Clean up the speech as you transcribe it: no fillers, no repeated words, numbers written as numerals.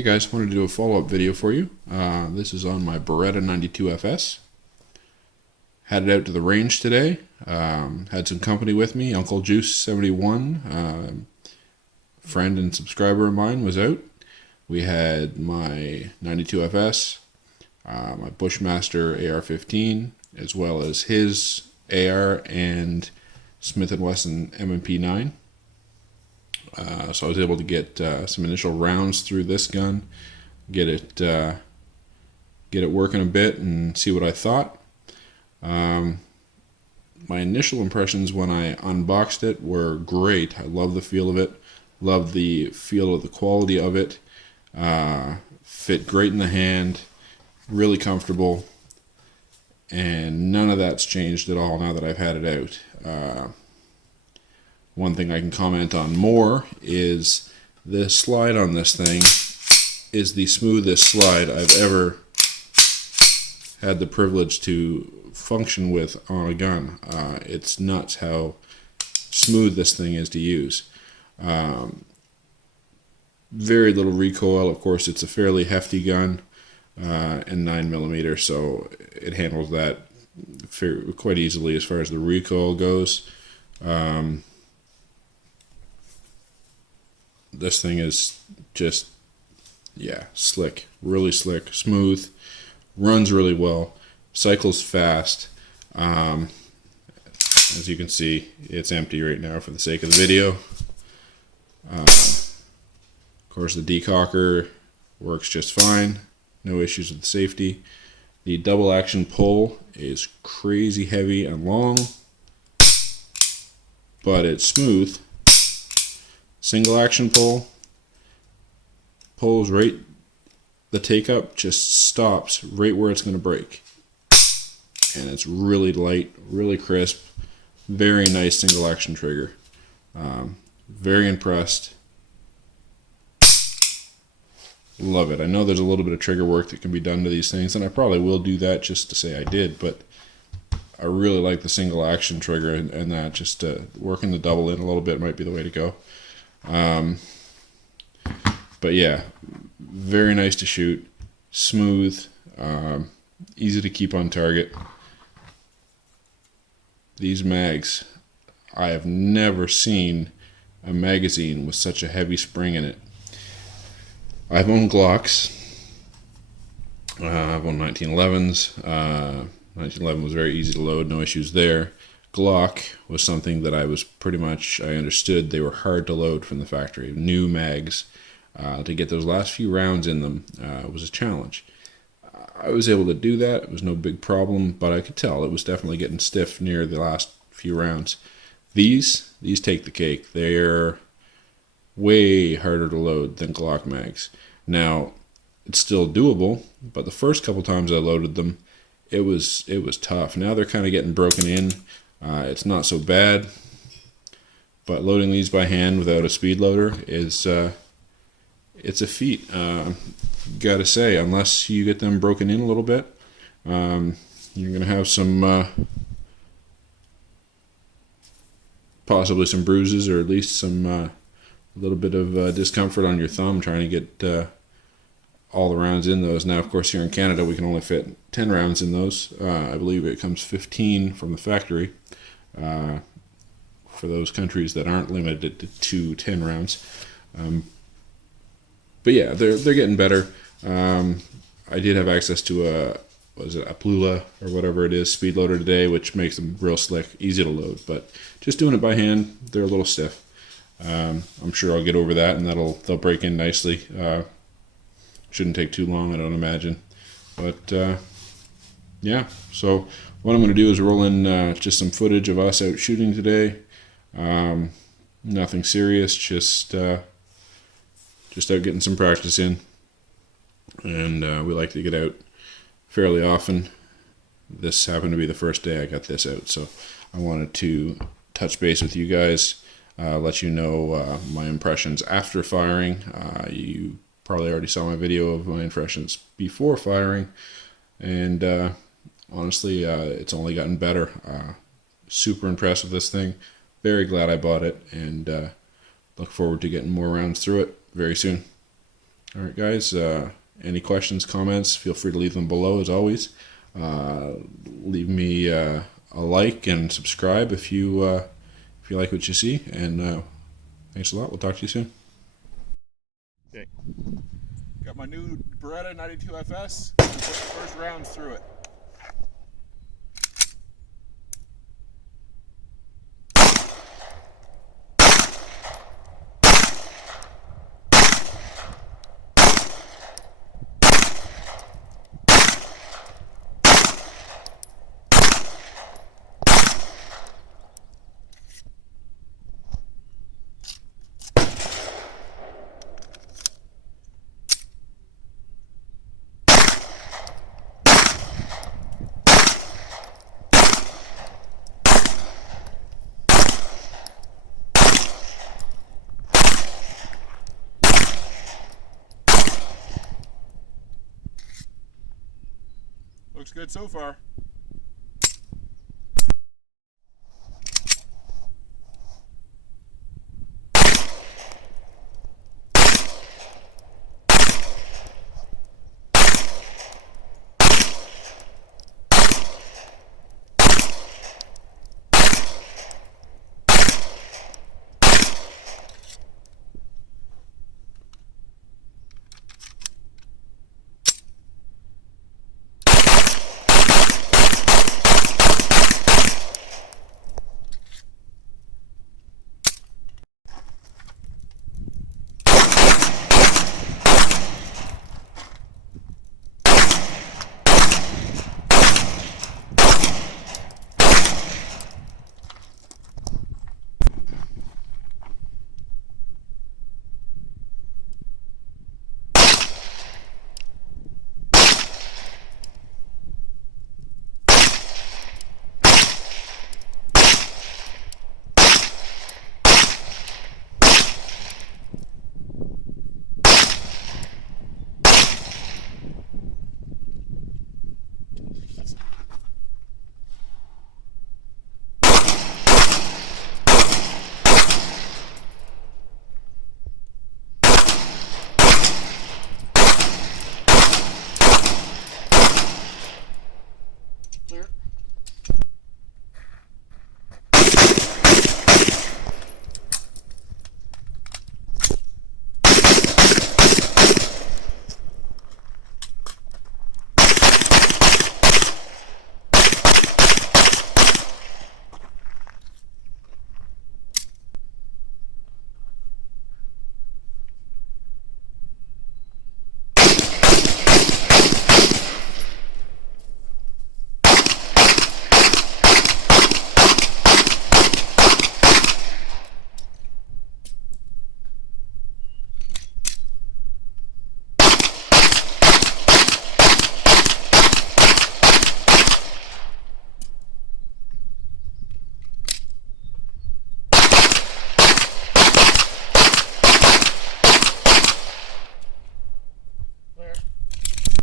Hey guys, wanted to do a follow-up video for you. This is on my Beretta 92 FS. Had it out to the range today. Had some company with me. Uncle Juice 71, friend and subscriber of mine, was out. We had my 92 FS, my Bushmaster AR-15, as well as his AR and Smith & Wesson M&P 9. So I was able to get some initial rounds through this gun, get it working a bit, and see what I thought. My initial impressions when I unboxed it were great. I love the feel of it, love the feel of the quality of it. Fit great in the hand, really comfortable, and none of that's changed at all now that I've had it out. One thing I can comment on more is the slide on this thing is the smoothest slide I've ever had the privilege to function with on a gun. It's nuts how smooth this thing is to use. Very little recoil. Of course, it's a fairly hefty gun, and 9mm, so it handles that quite easily as far as the recoil goes. This thing is just, slick, really slick, smooth, runs really well, cycles fast. As you can see, it's empty right now for the sake of the video. Of course, the decocker works just fine, no issues with the safety. The double action pull is crazy heavy and long, but it's smooth. Single action pull, pulls right, the take up just stops right where it's going to break. And it's really light, really crisp, very nice single action trigger. Very impressed. Love it. I know there's a little bit of trigger work that can be done to these things, and I probably will do that just to say I did, but I really like the single action trigger, and that just working the double in a little bit might be the way to go. But yeah, very nice to shoot, smooth, easy to keep on target. These mags, I have never seen a magazine with such a heavy spring in it. I've owned Glocks. I've owned 1911s. 1911 was very easy to load, no issues there. Glock was something that I understood they were hard to load from the factory. New mags, to get those last few rounds in them was a challenge. I was able to do that. It was no big problem, but I could tell it was definitely getting stiff near the last few rounds. These take the cake. They're way harder to load than Glock mags. Now, it's still doable, but the first couple times I loaded them, it was tough. Now they're kind of getting broken in. It's not so bad, but loading these by hand without a speed loader is it's a feat. Gotta say, unless you get them broken in a little bit, you're gonna have some possibly some bruises, or at least some a little bit of discomfort on your thumb trying to get all the rounds in those. Now, of course, here in Canada, we can only fit 10 rounds in those. I believe it comes 15 from the factory for those countries that aren't limited to 10 rounds. But yeah, they're getting better. I did have access to a Plula or whatever it is, speed loader today, which makes them real slick, easy to load. But just doing it by hand, they're a little stiff. I'm sure I'll get over that, and they'll break in nicely. Shouldn't take too long, I don't imagine. But yeah, so what I'm going to do is roll in just some footage of us out shooting today. Nothing serious, just out getting some practice in. And we like to get out fairly often. This happened to be the first day I got this out, so I wanted to touch base with you guys, let you know my impressions after firing. You probably already saw my video of my impressions before firing, and honestly, it's only gotten better. Super impressed with this thing. Very glad I bought it, and look forward to getting more rounds through it very soon. All right, guys. Any questions, comments? Feel free to leave them below, as always. Leave me a like and subscribe if you like what you see. And thanks a lot. We'll talk to you soon. Okay. Got my new Beretta 92 FS. Put the first round through it. Looks good so far.